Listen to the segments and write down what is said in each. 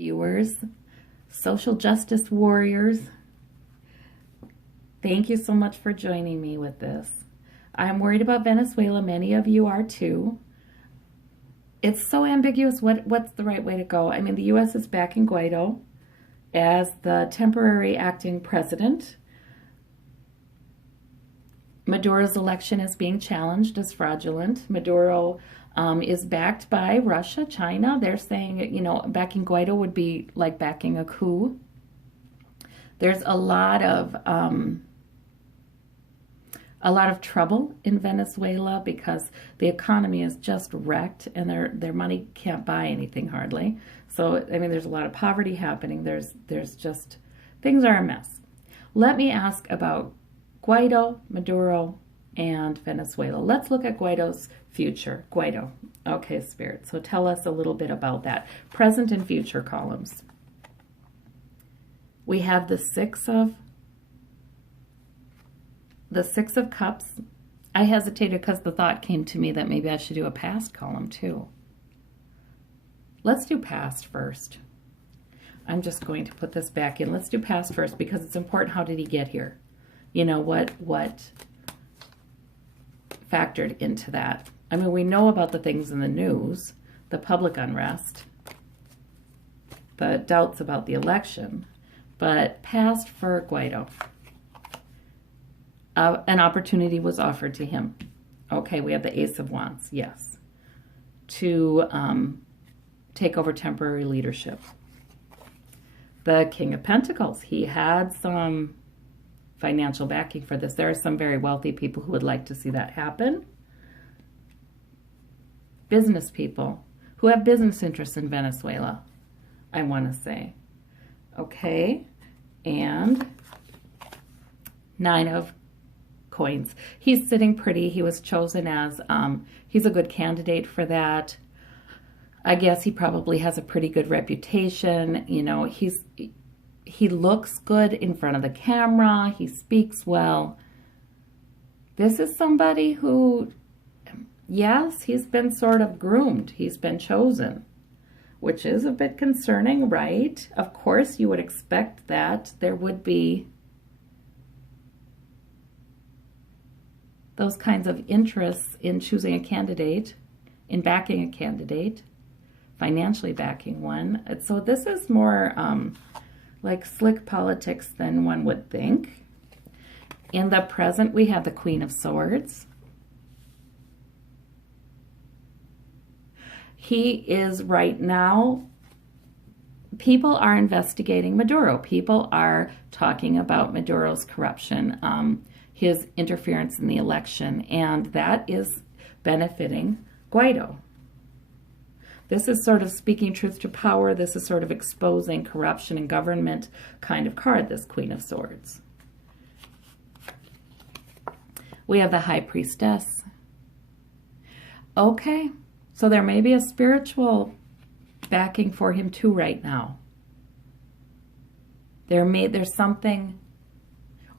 Viewers, social justice warriors, thank you so much for joining me with this. I'm worried about Venezuela. Many of you are too. It's so ambiguous. What's the right way to go? I mean, the U.S. is backing Guaido as the temporary acting president. Maduro's election is being challenged as fraudulent. Maduro is backed by Russia, China. They're saying, you know, backing Guaido would be like backing a coup. There's a lot of trouble in Venezuela because the economy is just wrecked and their money can't buy anything hardly. So, I mean, there's a lot of poverty happening. There's just, things are a mess. Let me ask about Guaido, Maduro, and Venezuela. Let's look at Guaido's future. Guaido. Okay, Spirit. So tell us a little bit about that. Present and future columns. We have the Six of Cups. I hesitated because the thought came to me that maybe I should do a past column too. Let's do past first. I'm just going to put this back in. Let's do past first because it's important. How did he get here? You know, what factored into that? I mean, we know about the things in the news, the public unrest, the doubts about the election, but past for Guaido. An opportunity was offered to him. Okay, we have the Ace of Wands, yes, to take over temporary leadership. The King of Pentacles, he had some financial backing for this. There are some very wealthy people who would like to see that happen. Business people who have business interests in Venezuela, I want to say. Okay, and Nine of Coins. He's sitting pretty. He was chosen as, he's a good candidate for that. I guess he probably has a pretty good reputation. You know, he looks good in front of the camera. He speaks well. This is somebody who, yes, he's been sort of groomed. He's been chosen, which is a bit concerning, right? Of course, you would expect that there would be those kinds of interests in choosing a candidate, in backing a candidate, financially backing one. So this is more like slick politics than one would think. In the present, we have the Queen of Swords. He is right now, people are investigating Maduro. People are talking about Maduro's corruption, his interference in the election, and that is benefiting Guaido. This is sort of speaking truth to power. This is sort of exposing corruption in government kind of card, this Queen of Swords. We have the High Priestess. Okay, so there may be a spiritual backing for him too right now. There's something,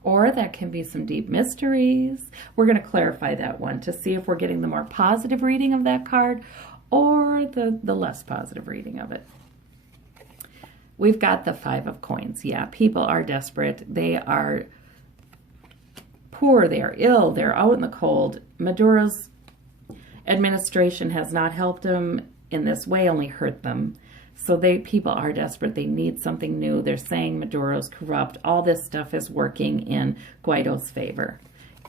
or that can be some deep mysteries. We're going to clarify that one to see if we're getting the more positive reading of that card or the less positive reading of it. We've got the Five of Coins. Yeah, people are desperate. They are poor. They are ill. They're out in the cold. Maduro's administration has not helped them in this way, only hurt them. So people are desperate. They need something new. They're saying Maduro's corrupt. All this stuff is working in Guaido's favor.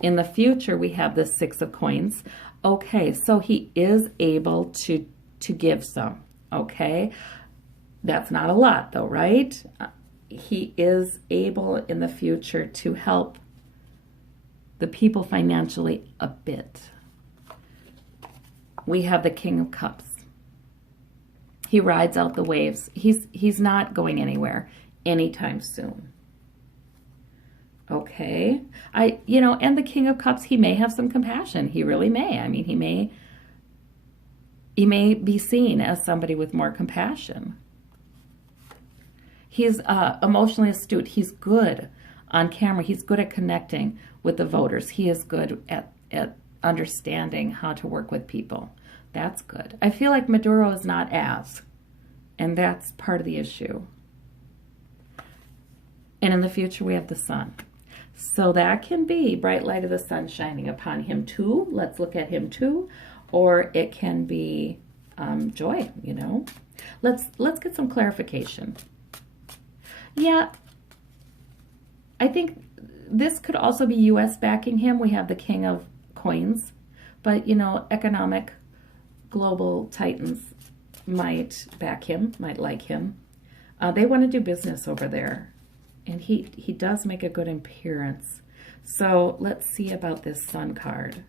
In the future, we have the Six of Coins. Okay, so he is able to give some, okay? That's not a lot though, right? He is able in the future to help the people financially a bit. We have the King of Cups. He rides out the waves. He's not going anywhere anytime soon. Okay, and the King of Cups, he may have some compassion. He really may. I mean, he may be seen as somebody with more compassion. He's emotionally astute. He's good on camera. He's good at connecting with the voters. He is good at understanding how to work with people. That's good. I feel like Maduro is not as And that's part of the issue. And in the future, we have the sun. So that can be bright light of the sun shining upon him too. Let's look at him too. Or it can be joy, you know. Let's get some clarification. Yeah, I think this could also be U.S. backing him. We have the King of Coins. But, you know, economic global titans might back him, might like him. They want to do business over there. And he does make a good appearance. So let's see about this sun card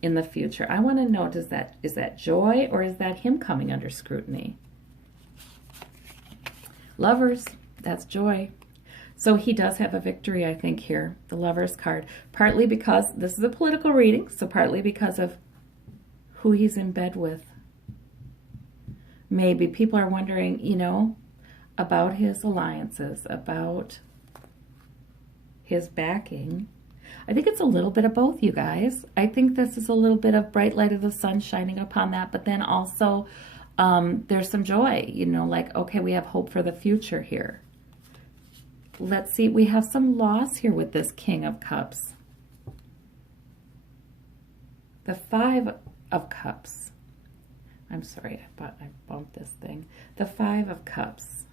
in the future. I want to know, is that joy or is that him coming under scrutiny? Lovers, that's joy. So he does have a victory, I think, here, the Lovers card. Partly because this is a political reading, so partly because of who he's in bed with. Maybe people are wondering, you know, about his alliances, about his backing. I think it's a little bit of both, you guys. I think this is a little bit of bright light of the sun shining upon that, but then also there's some joy, you know, like, okay, we have hope for the future here. Let's see, we have some loss here with this King of Cups. The Five of Cups. I'm sorry, I bumped this thing. The Five of Cups.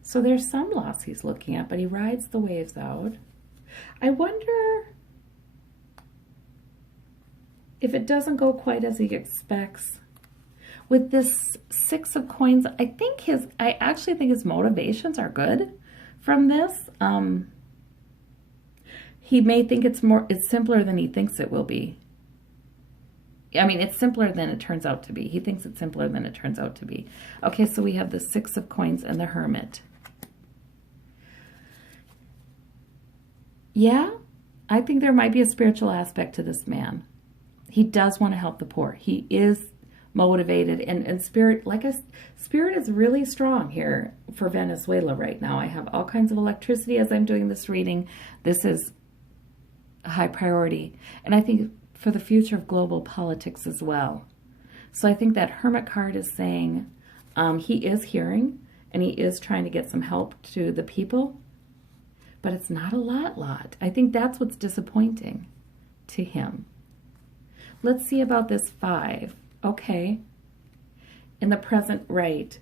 So there's some loss he's looking at, but he rides the waves out. I wonder if it doesn't go quite as he expects. With this Six of Coins, I actually think his motivations are good from this. He may think it's simpler than he thinks it will be. I mean, it's simpler than it turns out to be. He thinks it's simpler than it turns out to be. Okay, so we have the Six of Coins and the Hermit. Yeah, I think there might be a spiritual aspect to this man. He does want to help the poor. He is motivated, and spirit is really strong here for Venezuela right now. I have all kinds of electricity as I'm doing this reading. This is a high priority, and I think for the future of global politics as well. So I think that Hermit card is saying he is hearing, and he is trying to get some help to the people, but it's not a lot. I think that's what's disappointing to him. Let's see about this Five. Okay. In the present, right.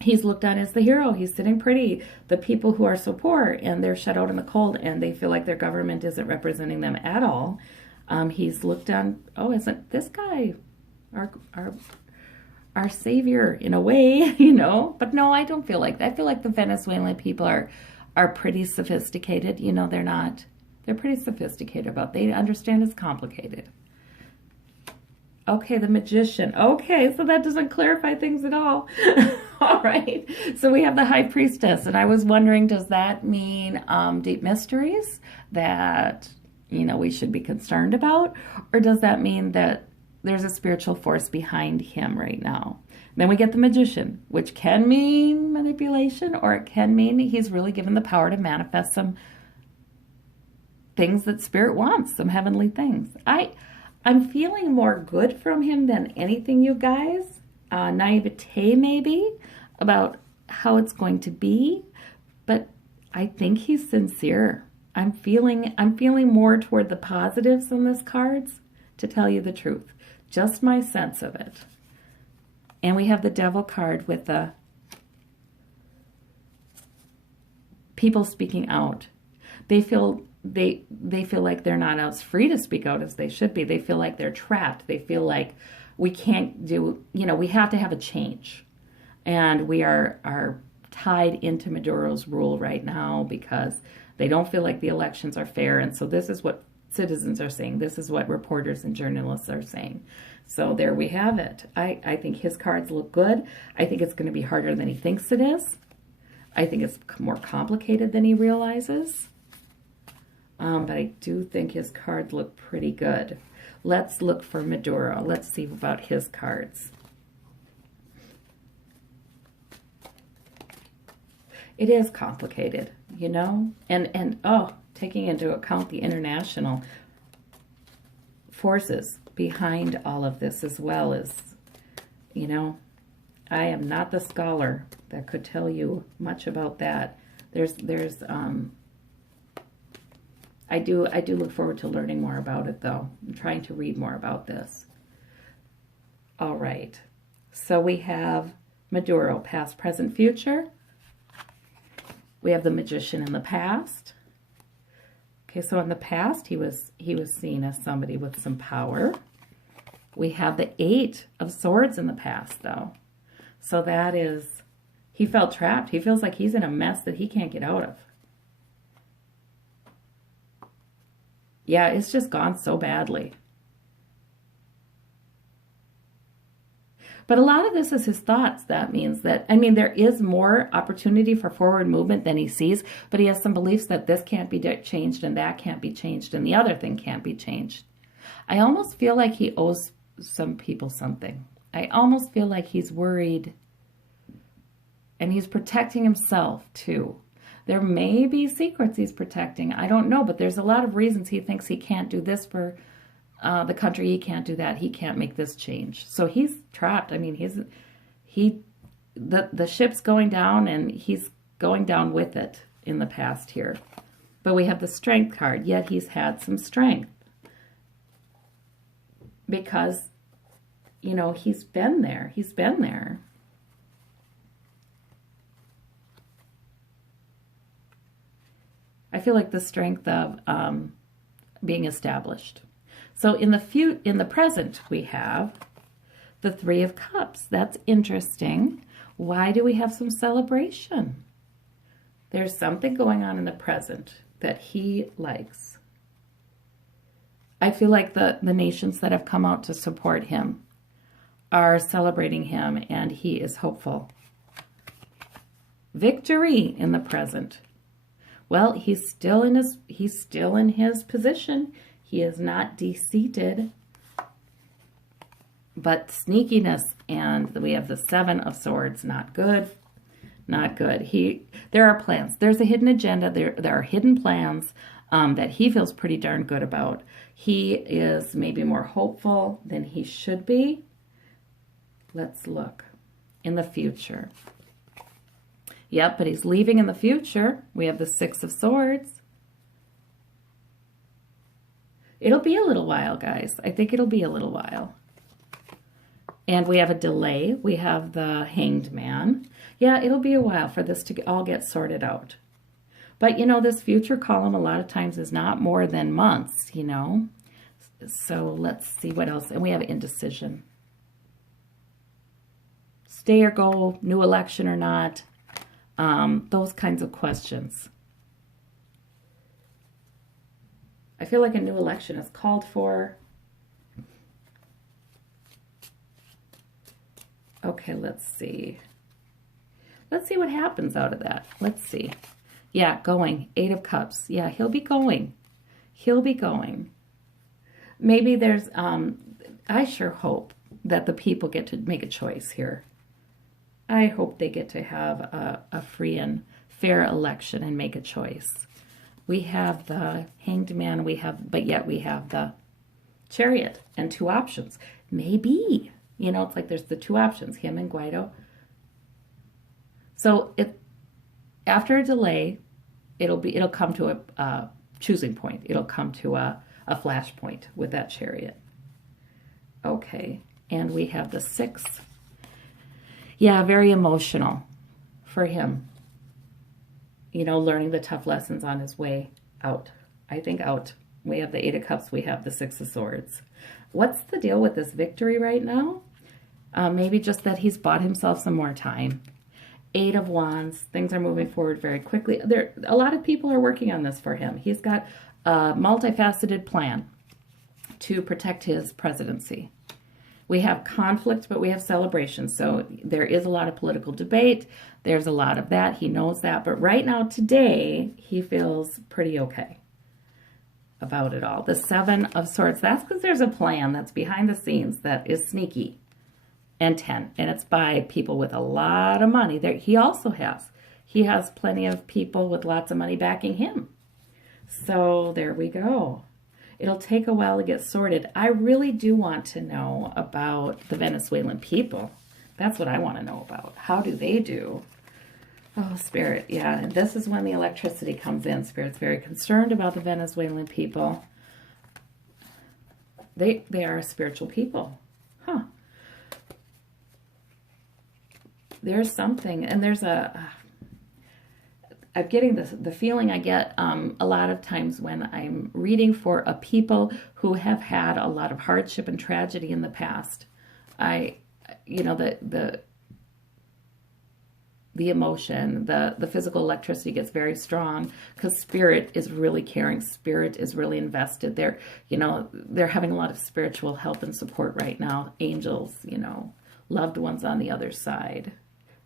He's looked on as the hero. He's sitting pretty. The people who are so poor and they're shut out in the cold and they feel like their government isn't representing them at all. He's looked on, oh, isn't this guy our savior in a way, you know? But no, I don't feel like that. I feel like the Venezuelan people are pretty sophisticated. You know, they're pretty sophisticated about it. They understand it's complicated. Okay, the Magician. Okay, so that doesn't clarify things at all. All right. So we have the High Priestess, and I was wondering, does that mean deep mysteries that, you know, we should be concerned about? Or does that mean that there's a spiritual force behind him right now? Then we get the Magician, which can mean manipulation, or it can mean he's really given the power to manifest some things that Spirit wants, some heavenly things. I'm feeling more good from him than anything, you guys. Naivete, maybe, about how it's going to be. But I think he's sincere. I'm feeling more toward the positives in this cards, to tell you the truth. Just my sense of it. And we have the Devil card with the people speaking out. They feel like they're not as free to speak out as they should be. They feel like they're trapped. They feel like we can't do, you know, we have to have a change. And we are tied into Maduro's rule right now because they don't feel like the elections are fair. And so this is what citizens are saying. This is what reporters and journalists are saying. So there we have it. I think his cards look good. I think it's going to be harder than he thinks it is. I think it's more complicated than he realizes. But I do think his cards look pretty good. Let's look for Maduro. Let's see about his cards. It is complicated, you know? And taking into account the international forces behind all of this as well as, you know, I am not the scholar that could tell you much about that. I do look forward to learning more about it, though. I'm trying to read more about this. All right. So we have Maduro, past, present, future. We have the Magician in the past. Okay, so in the past, he was seen as somebody with some power. We have the Eight of Swords in the past, though. So that is, he felt trapped. He feels like he's in a mess that he can't get out of. Yeah, it's just gone so badly. But a lot of this is his thoughts. That means that, I mean, there is more opportunity for forward movement than he sees, but he has some beliefs that this can't be changed and that can't be changed and the other thing can't be changed. I almost feel like he owes some people something. I almost feel like he's worried and he's protecting himself too. There may be secrets he's protecting. I don't know, but there's a lot of reasons he thinks he can't do this for the country. He can't do that. He can't make this change. So he's trapped. I mean, the ship's going down and he's going down with it in the past here. But we have the Strength card, yet he's had some strength. Because, you know, he's been there. He's been there. I feel like the strength of being established. So in the present, we have the Three of Cups. That's interesting. Why do we have some celebration? There's something going on in the present that he likes. I feel like the nations that have come out to support him are celebrating him, and he is hopeful. Victory in the present. Well, he's still in his position. He is not defeated. But sneakiness, and we have the Seven of Swords. Not good. Not good. There are plans. There's a hidden agenda. There are hidden plans that he feels pretty darn good about. He is maybe more hopeful than he should be. Let's look in the future. Yep, but he's leaving in the future. We have the Six of Swords. It'll be a little while, guys. I think it'll be a little while. And we have a delay. We have the Hanged Man. Yeah, it'll be a while for this to all get sorted out. But, you know, this future column a lot of times is not more than months, you know. So let's see what else. And we have indecision. Stay or go, new election or not. Those kinds of questions. I feel like a new election is called for. Okay, let's see. Let's see what happens out of that. Let's see. Yeah, going. Eight of Cups. Yeah, he'll be going. He'll be going. Maybe there's, I sure hope that the people get to make a choice here. I hope they get to have a free and fair election and make a choice. We have the Hanged Man, but yet we have the Chariot and two options. Maybe, you know, it's like there's the two options, him and Guaido. So after a delay, it'll come to a choosing point. It'll come to a flash point with that Chariot. Okay, and we have the Six. Yeah, very emotional for him. You know, learning the tough lessons on his way out. I think out. We have the Eight of Cups. We have the Six of Swords. What's the deal with this victory right now? Maybe just that he's bought himself some more time. Eight of Wands. Things are moving forward very quickly. A lot of people are working on this for him. He's got a multifaceted plan to protect his presidency. We have conflict, but we have celebration. So there is a lot of political debate. There's a lot of that. He knows that. But right now, today, he feels pretty okay about it all. The Seven of Swords, that's because there's a plan that's behind the scenes that is sneaky. And 10. And it's by people with a lot of money. He also has. He has plenty of people with lots of money backing him. So there we go. It'll take a while to get sorted. I really do want to know about the Venezuelan people. That's what I want to know about. How do they do? Oh, Spirit, yeah. And this is when the electricity comes in. Spirit's very concerned about the Venezuelan people. They are spiritual people. Huh. There's something, and there's I'm getting the feeling I get a lot of times when I'm reading for a people who have had a lot of hardship and tragedy in the past. You know, the emotion, the physical electricity gets very strong because Spirit is really caring. Spirit is really invested. They're having a lot of spiritual help and support right now. Angels, you know, loved ones on the other side.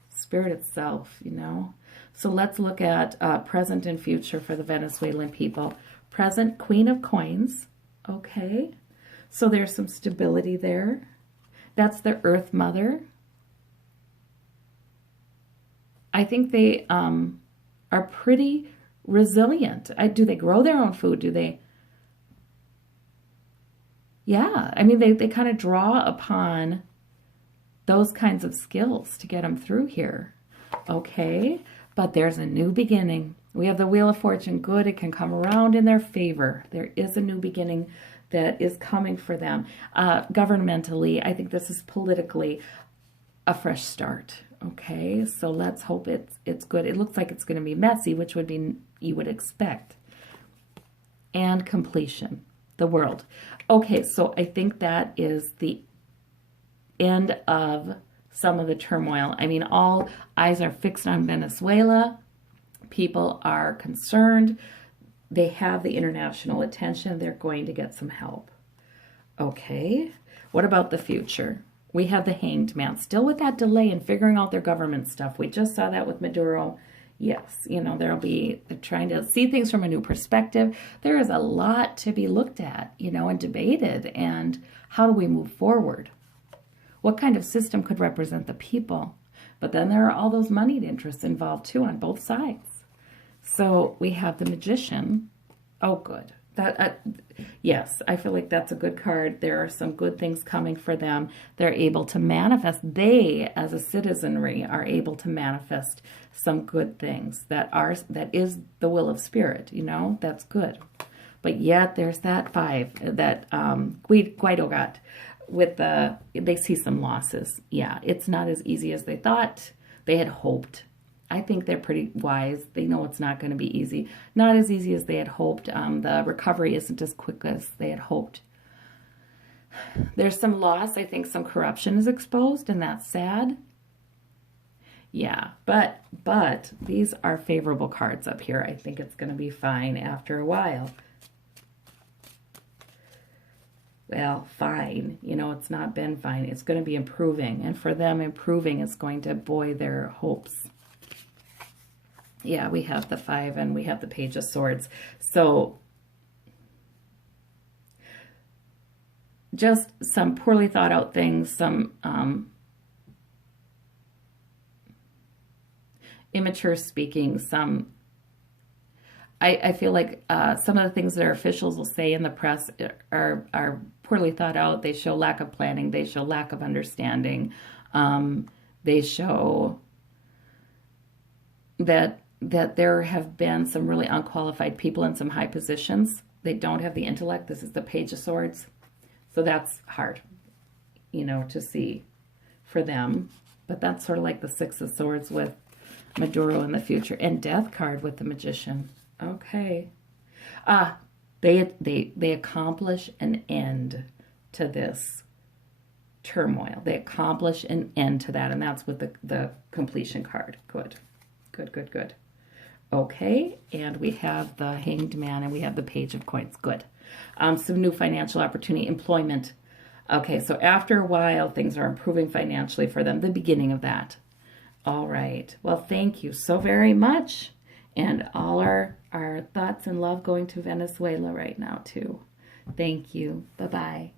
Spirit itself, you know. So let's look at present and future for the Venezuelan people. Present, Queen of Coins. Okay. So there's some stability there. That's the Earth Mother. I think they are pretty resilient. Do they grow their own food? Do they? Yeah. I mean, they kind of draw upon those kinds of skills to get them through here. Okay. But there's a new beginning. We have the Wheel of Fortune. Good. It can come around in their favor. There is a new beginning that is coming for them. Governmentally, I think this is politically a fresh start. Okay, so let's hope it's good. It looks like it's going to be messy, which would be you would expect. And completion, the world. Okay, so I think that is the end of some of the turmoil. I mean, all eyes are fixed on Venezuela. People are concerned. They have the international attention. They're going to get some help. Okay, what about the future? We have the Hanged Man, still with that delay in figuring out their government stuff. We just saw that with Maduro. Yes, you know, they're trying to see things from a new perspective. There is a lot to be looked at, you know, and debated. And how do we move forward? What kind of system could represent the people? But then there are all those moneyed interests involved too on both sides. So we have the Magician. Oh, good. Yes, I feel like that's a good card. There are some good things coming for them. They're able to manifest. They, as a citizenry, are able to manifest some good things that is the will of Spirit. You know, that's good. But yet there's that 5 that Guaido got with they see some losses. Yeah, it's not as easy as they thought. They had hoped. I think they're pretty wise. They know it's not going to be easy. Not as easy as they had hoped. The recovery isn't as quick as they had hoped. There's some loss. I think some corruption is exposed, and that's sad. Yeah, but these are favorable cards up here. I think it's going to be fine after a while. Well, fine. You know, it's not been fine. It's going to be improving. And for them, improving is going to buoy their hopes. Yeah, we have the 5 and we have the Page of Swords. So just some poorly thought out things, some immature speaking, some I feel like some of the things that our officials will say in the press are poorly thought out. They show lack of planning. They show lack of understanding. They show that there have been some really unqualified people in some high positions. They don't have the intellect. This is the Page of Swords. So that's hard, you know, to see for them. But that's sort of like the 6 of Swords with Maduro in the future. And Death card with the Magician. Okay. They accomplish an end to this turmoil. They accomplish an end to that. And that's with the completion card. Good. Good, good, good. Okay, and we have the Hanged Man and we have the Page of Coins. Good. Some new financial opportunity, employment. Okay, so after a while, things are improving financially for them. The beginning of that. All right. Well, thank you so very much. And all our thoughts and love going to Venezuela right now, too. Thank you. Bye-bye.